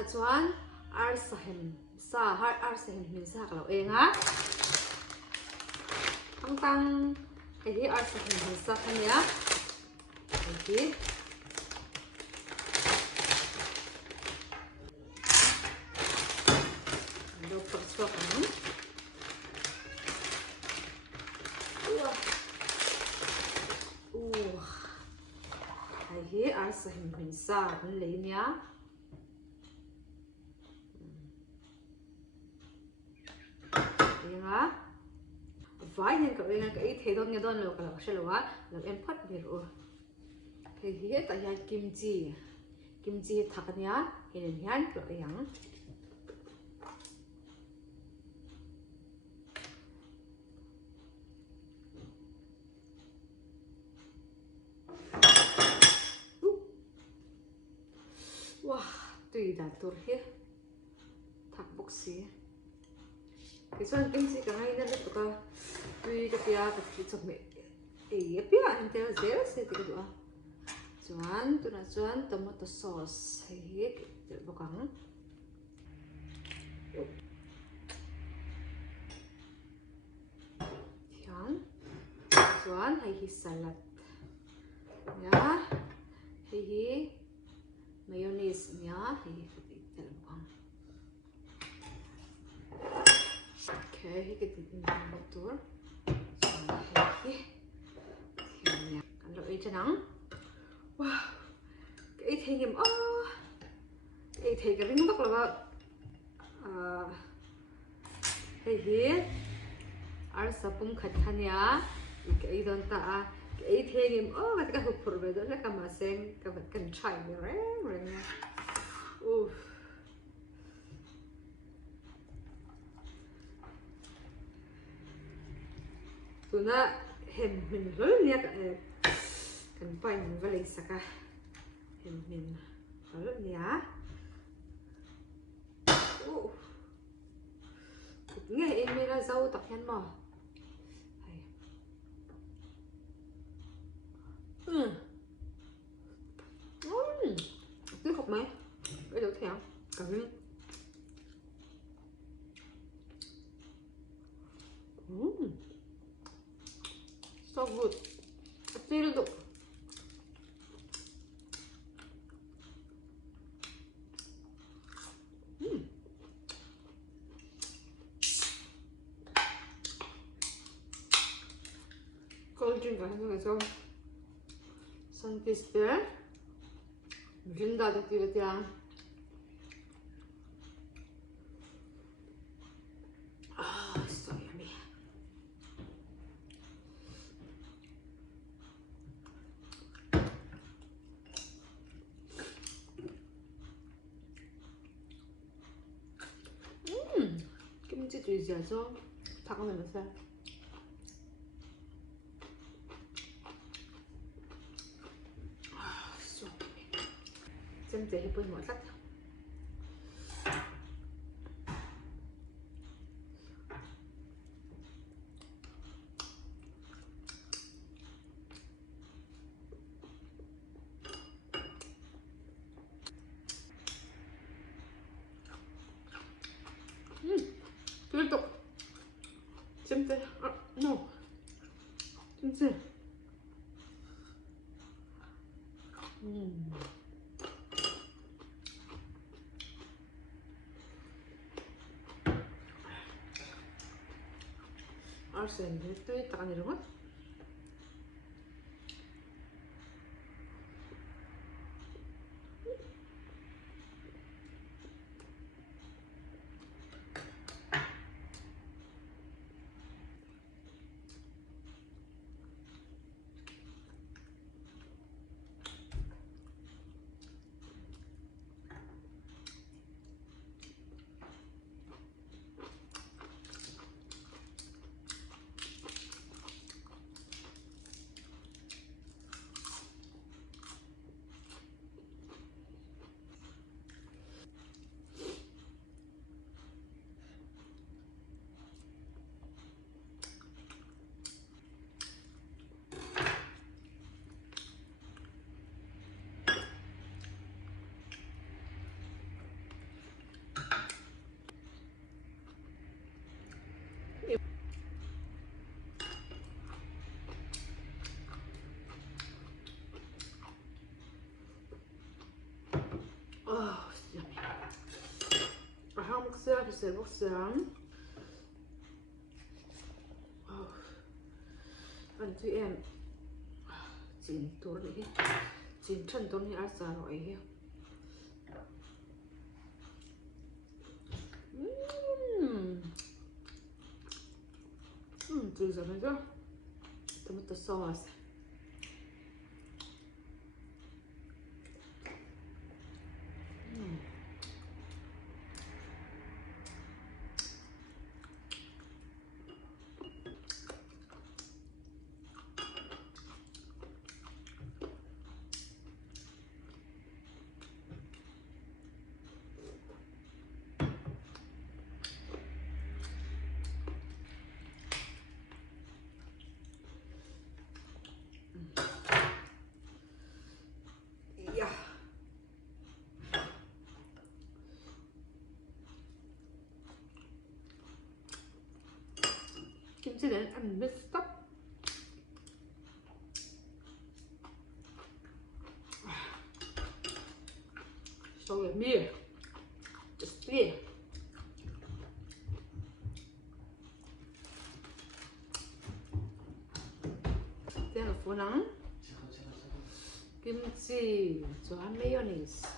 là chuan arsahem sa har arsahem min sa ka lo enga ang tang hi arsahem min sa khania hi do perso kan hi arsahem min sa kan le nia enga vai hen ka enga ka I the don nya don lo ka shalowa lo em phat bir u hi ta ya kimchi thakania hin hian lo yang wow tùy đã tur hi thak boxi cái son kimchi ka ngai na le ka tùy ka pia ka chi chok me e pia an te zero se ti ka do chuan tu na chuan tomato sauce hi ke bokang hian chuan hi salad ya hi mayonnaise nya hi tel bokang okay hi ke tin motor hi ya kan lo ai chanang wow cái thề nghiệm cái thề cái ring bóc là cái gì ở sapung khát khania cái don ta cái thề nghiệm cái hộp phở về đó là cái mà sen cái vật cần chạy rồi nha tụi nó hình mình rất nha cái cần phải mình phải lấy sạc hình mình rất nhá nghe em mới ra dâu tập hen mà tiếp học mấy cái đầu theo cả viên so good I feel good cold drink I think so Sunkist there Grinda da ti vediamo so yummy 김치도 있어야죠 다가면서 xem dễ với mọi cách tiếp tục xem dễ no xem dễ Arsenal 또 있다가 이런 거? sẽ bốc sáng. Anh tụi em chín tuần đi, chín chân tuần đi ăn sao rồi hiểu. Từ giờ này chứ, tomato sauce. Kimchi đến ăn mixed up. So yummy. Just yeah. Thế là phố nắng. Kimchi cho ăn mayonnaise.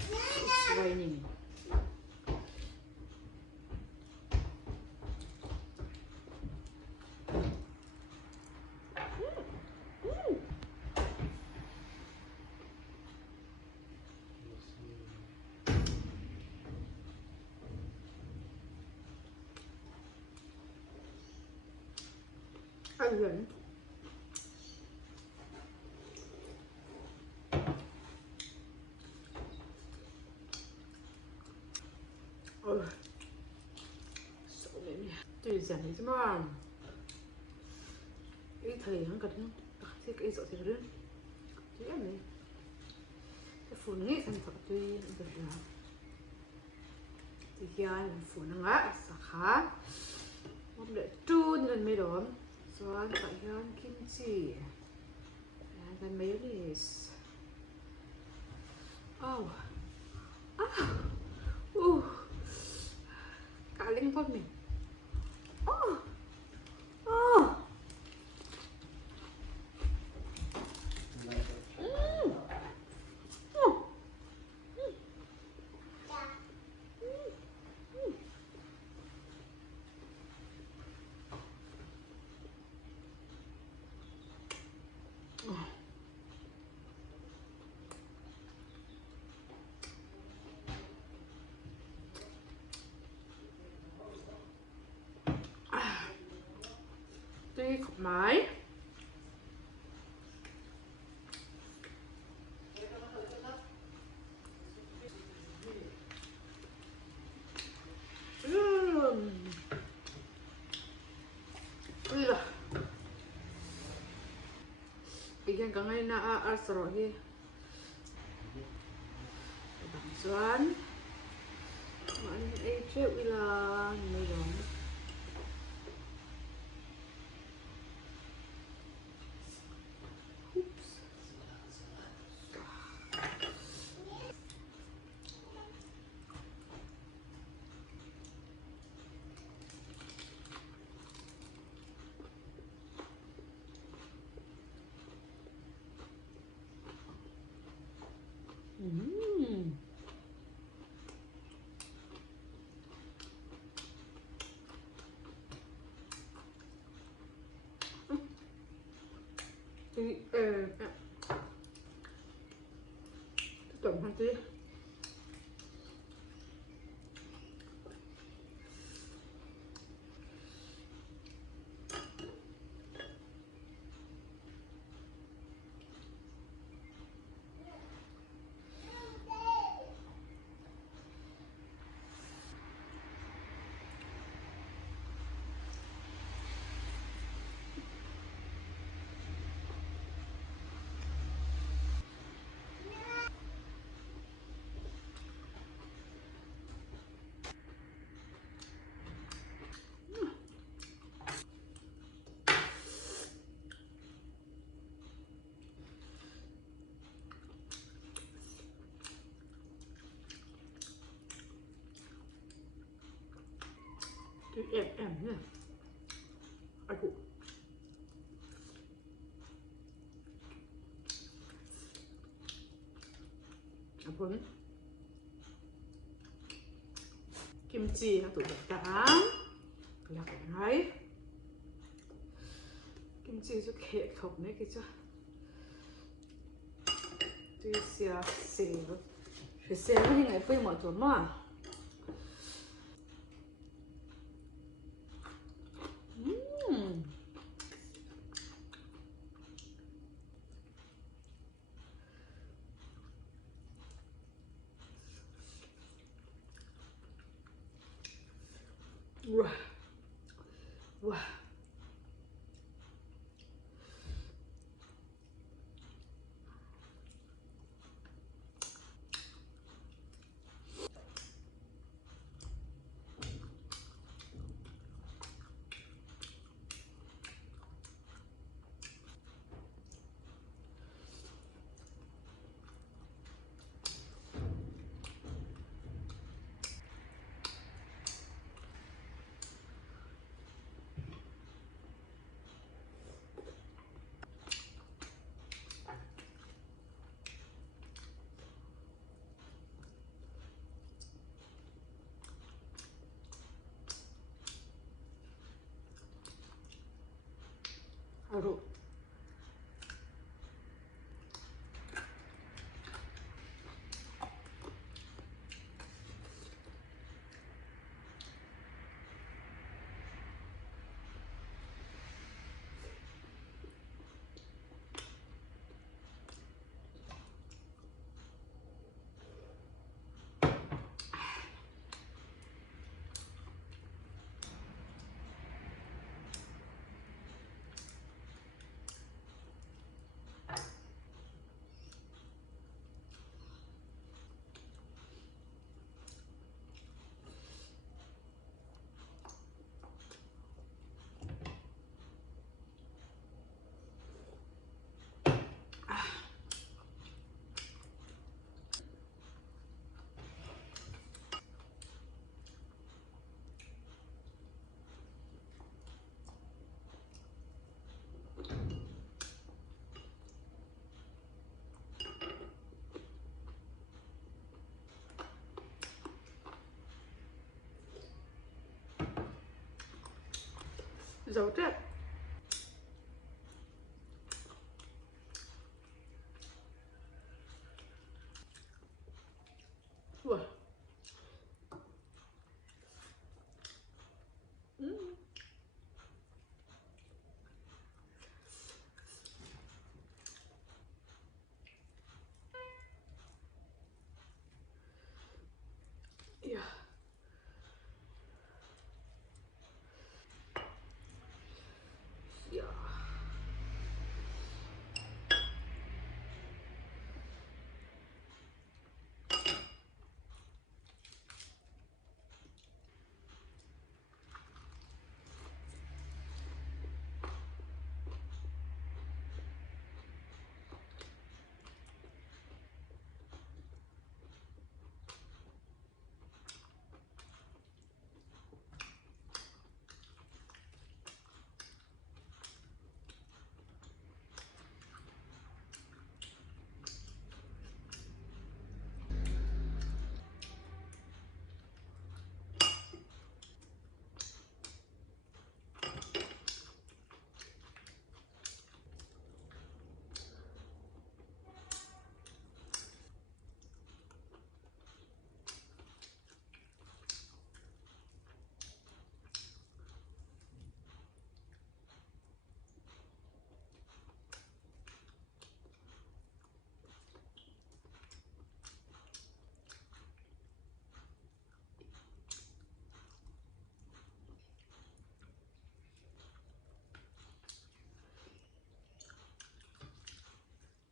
It's raining. Ăn gần. So yummy. Tùy giản chứ mà. Ý thầy hắn cần không? Thế cái dọ thì rươn. Tùy em này. Cái phụ nữ xem thật tùy được là. Thì hiện phụ nữ ngã sạc khá. Một lệ trôn lên mấy đó. Rồi phải hiện kimchi. And then mayonnaise. Oh. Cả linh thôi mình. Tuy khóc mái. Ui là ikan ka ngayon na aasrohi. Bangsuan. Ma'an ay che wila ngayon. Oops. Thì tổng hàng tí. em nha. 아이고. 여러분, 김치 tủ lạnh cả là cái này 김치 좀 개겁네 그죠? tuyệt xỉu phải xem cái hình này phơi mọi chỗ mà wow wow 아이고 dấu trượt ủa yeah. Yeah.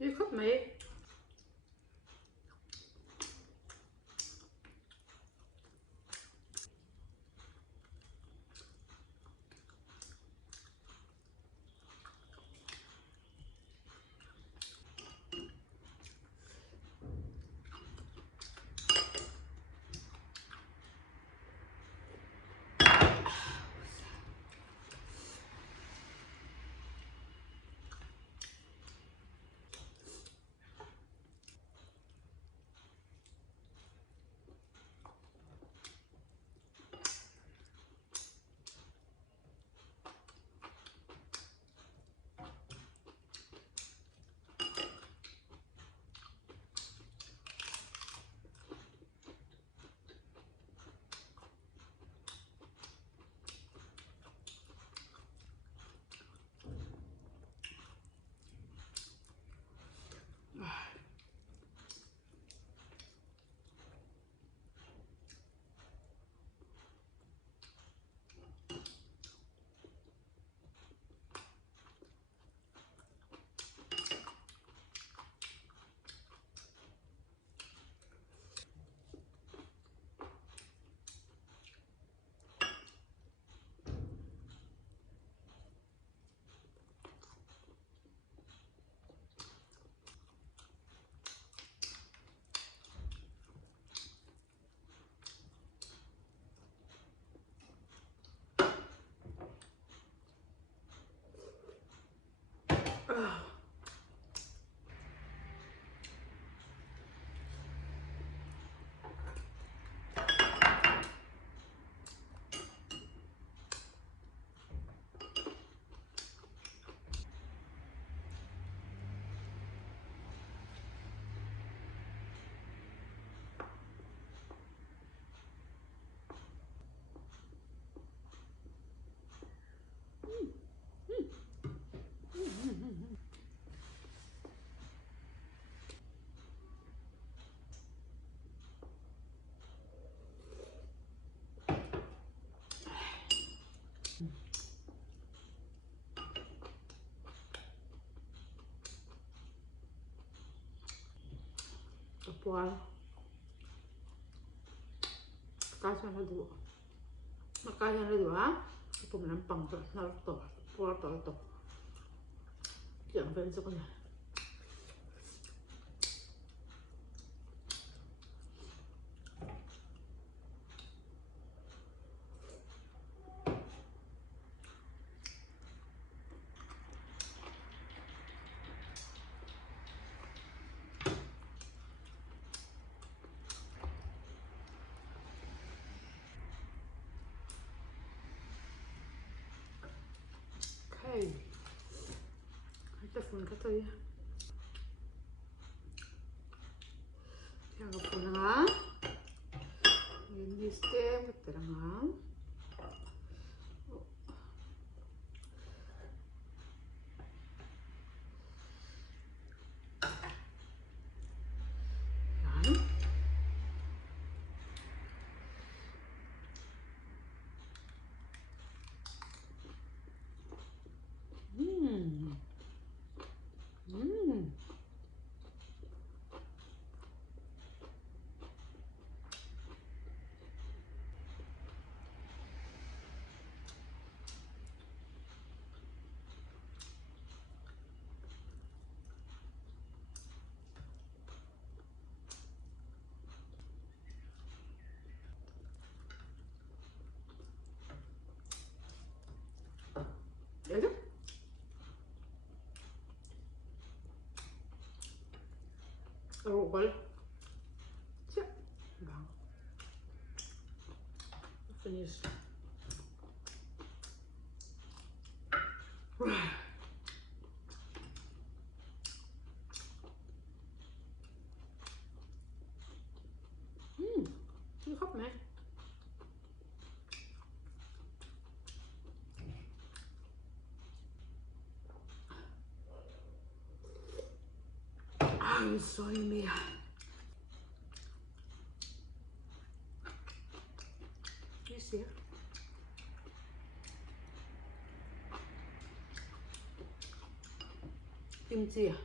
You cook me. puan kasi na dua makaya na dua pumalang pang narto puan to yang penso ko na okay ito phone ka to yang ko na nga ini stem kita nga Ada? Rokol. Siap. Bang. Finish. Chưa khóc nè. I'm sorry, Mia. You see? Kimchi à?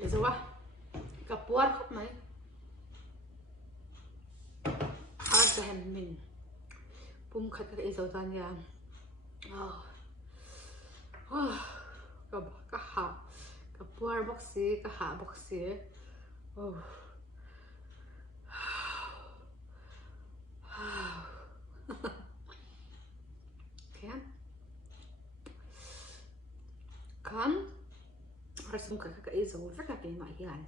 Isa quá. Kapuat khóc mày. Hard hem mình. Bum khát cái isa tan ya. Kaha. Kapuat boxy, kaha boxy. Oh. Kan harus muka kakak izo kakak kayak mak hian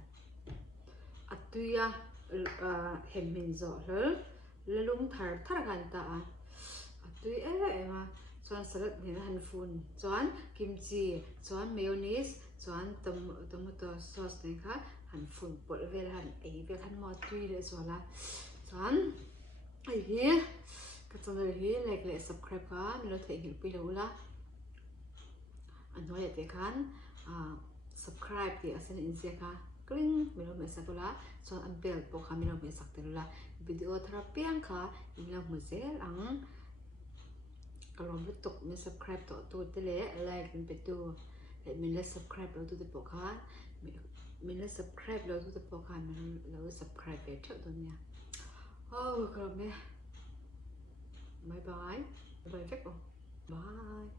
atuya hemmin zo lelung thar kan ta atui ema chuan salad ni han fun chuan kimchi chuan mayonnaise chuan tomato sauce ni kha han fun pol vel han ei vel han mo tui le zola chuan ai hi ka channel hi like le subscribe ka milo thei hil pi lo la annoy te khan subscribe thì asen inse ka kling milo me sakula so an bell po kha milo me saktelula video thara piang kha ila muzel ang kalom tok me subscribe to tele like min petu le min le subscribe lo tu te po kha min le subscribe lo tu te po kha min lo subscribe pe thot dunya oh kalom me bye bye bye bye